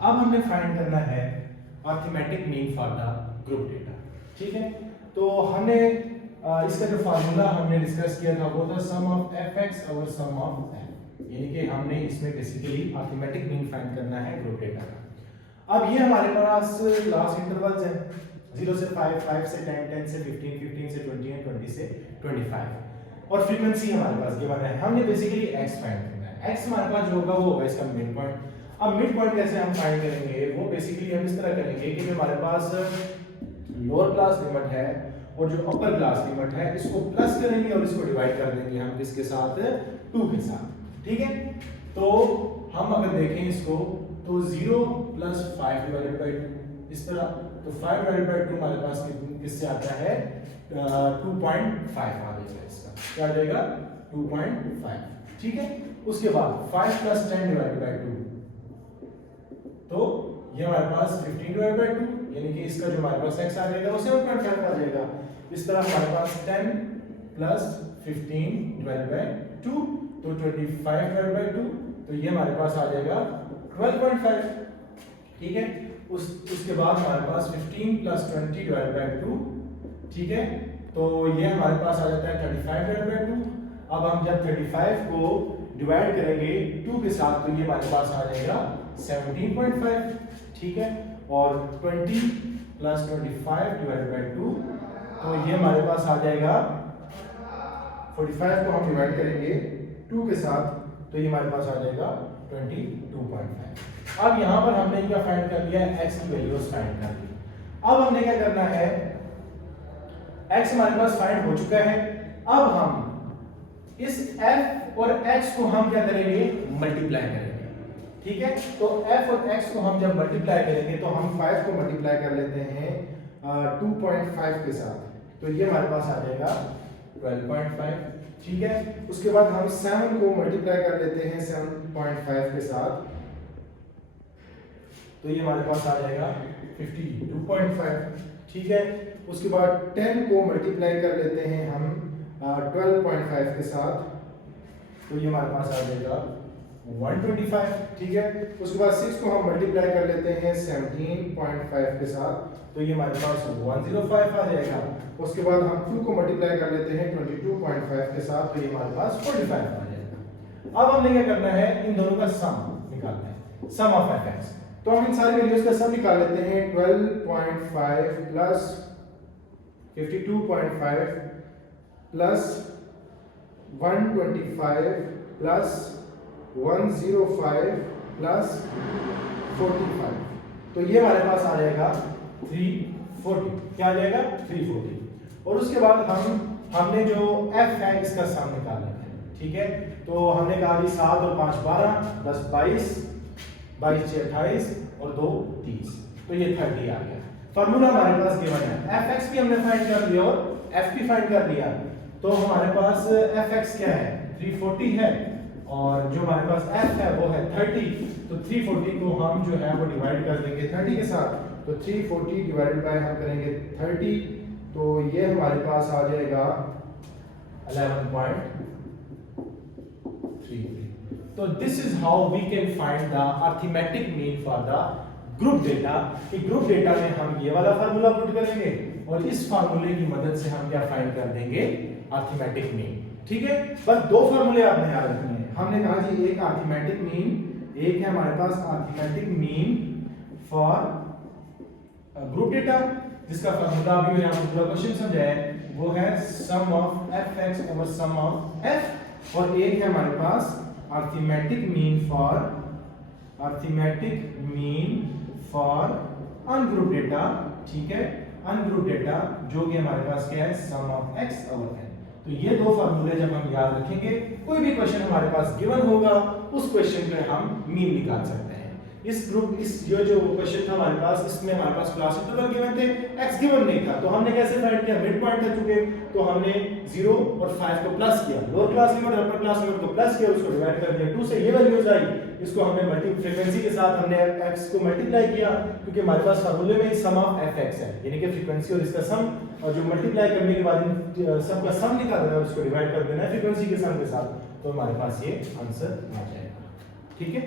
अब हमने फाइंड करना है arithmetic mean for the group data. ठीक है, तो हमने इसका जो फार्मूला हमने डिस्कस किया था वो था sum of fx over sum of n, यानी कि हमने इसमें बेसिकली अरिथमेटिक मीन फाइंड करना है ग्रुप डेटा का। अब ये हमारे पास क्लास इंटरवल्स है 0 से 5, 5 से 10, 10 से 15, 15 से 20 एंड 20 से 25 और फ्रीक्वेंसी हमारे पास गिवन है। हमने बेसिकली x फाइंड करना है। x हमारे पास जो होगा वो होगा इसका मिड पॉइंट। अब मिड पॉइंट कैसे हम फाइंड करेंगे, वो बेसिकली हम इस तरह करेंगे कि हमारे पास लोअर क्लास लिमिट है और जो अपर क्लास लिमिट है इसको प्लस करेंगे और इसको डिवाइड कर देंगे हम किसके साथ, 2 के साथ। ठीक है, तो हम अगर देखें इसको तो 0 प्लस 5 डिवाइडेड बाय 2 इस तरह, तो 5 डिवाइडेड बाय 2 हमारे पास किससे आता है 2.5 आ जाएगा। इसका क्या आ जाएगा 2.5। ठीक है, उसके बाद 5 प्लस 10 डिवाइडेड बाय 2 तो ये हमारे पास 15 डिवाइडेड बाय 2 यानी कि इसका जो हमारे पास x आ जाएगा वो 7.5 आ जाएगा। इस तरह हमारे पास 10 प्लस 15 डिवाइडेड बाय 2 तो 25 डिवाइडेड बाय 2 तो ये हमारे पास आ जाएगा 12.5। ठीक है, उसके बाद हमारे पास 15 प्लस 20 डिवाइडेड बाय 2, ठीक है, तो ये हमारे पास आ जाता है 35 डिवाइडेड बाय 2। अब हम जब 35 को डिवाइड करेंगे 2 के साथ तो ये हमारे पास आ जाएगा 17.5। ठीक है, और 20 प्लस 25 डिवाइडेड बाय 2 तो ये हमारे पास आ जाएगा 45 को हम डिवाइड करेंगे 2 के साथ तो ये हमारे पास आ जाएगा 22.5। अब यहाँ पर हमने क्या फाइंड कर लिया है, x की वैल्यूज फाइंड कर ली। अब हमने क्या करना है, x हमारे पास फाइंड हो चुका है। अब हम इस f और x को हम क्या करेंगे, मल्टीप्लाई करेंगे। ठीक है, तो f और x को हम जब मल्टीप्लाई करेंगे तो हम 5 को मल्टीप्लाई कर लेते हैं 2.5 के साथ तो ये हमारे पास आ जाएगा 12.5। ठीक है, उसके बाद हम 7 को मल्टीप्लाई कर लेते हैं 7.5 के साथ तो ये हमारे पास आ जाएगा 52.5। ठीक है, उसके बाद 10 को मल्टीप्लाई कर लेते हैं हम 12.5 के साथ तो ये हमारे पास आ जाएगा 125। ठीक है, उसके बाद 6 को हम मल्टीप्लाई कर लेते हैं 17.5 के साथ तो ये हमारे पास 105 आ जाएगा। उसके बाद हम 2 को मल्टीप्लाई कर लेते हैं 22.5 के साथ तो ये हमारे पास 45 आ जाएगा। अब हमने क्या करना है, इन दोनों का सम निकालना है, सम ऑफ fx। तो हम इन सारी वैल्यूज का सम निकाल लेते हैं 12.5 प्लस 52.5 प्लस 125 प्लस 105 प्लस 45 तो ये हमारे पास आ जाएगा 340। क्या आ जाएगा 340। और उसके बाद हमने जो f है इसका सम निकालना है। ठीक है, तो हमने कहा कि 7 और 5 12, 10 22, 22 6 28 और 2 30 तो ये 30 आ गया। फार्मूला हमारे पास गिवन है, fx भी हमने फाइंड कर लिया और f भी फाइंड कर लिया तो हमारे पास fx क्या है 340 है और जो हमारे पास f है वो है 30 तो 340 को हम जो है वो डिवाइड कर देंगे 30 के साथ तो 340 डिवाइडेड बाय हम करेंगे 30 तो ये हमारे पास आ जाएगा 11.33। तो this is how we can find the arithmetic mean for the group data. कि ग्रुप डेटा में हम ये वाला फार्मूला पुट करेंगे और इस फार्मूले की मदद से हम क्या फाइंड कर देंगे अरिथमेटिक मीन। ठीक है, बस 2 फार्मूले आपने याद रखने हैं। हमने कहा जी एक अरिथमेटिक मीन, एक है हमारे पास arithmetic mean for group data जिसका फार्मूला अभी मैंने आपको पूरा क्वेश्चन समझाया है वो है sum of fx over sum of f। और एक है हमारे पास arithmetic mean for ungroup data. ठीक है, अनग्रुप डेटा जो कि हमारे पास क्या है sum of x over n। तो ये 2 फार्मूले जब हम याद रखेंगे कोई भी क्वेश्चन हमारे पास गिवन होगा उस क्वेश्चन पे हम मीन निकाल सकते हैं। इस जो क्वेश्चन था हमारे पास इसमें हमारे पास क्लास इंटरवल गिवन थे, x गिवन नहीं था तो हमने कैसे फाइंड किया, मिड पॉइंट था चुके तो हमने 0 और 5 को प्लस किया, lower class limit upper class limit को प्लस किया, उसको डिवाइड कर दिया 2 से ये वैल्यूज आई, इसको हमने मल्टी फ्रीक्वेंसी के साथ हमने x को मल्टीप्लाई किया क्योंकि हमारे पास फार्मूले में सम ऑफ fx है यानी कि फ्रीक्वेंसी और इसका सम, और जो मल्टीप्लाई करने के बाद सबका सम निकाल देना है उसको डिवाइड कर देना है फ्रीक्वेंसी के सम के साथ तो हमारे पास ये आंसर आ जाएगा। ठीक है।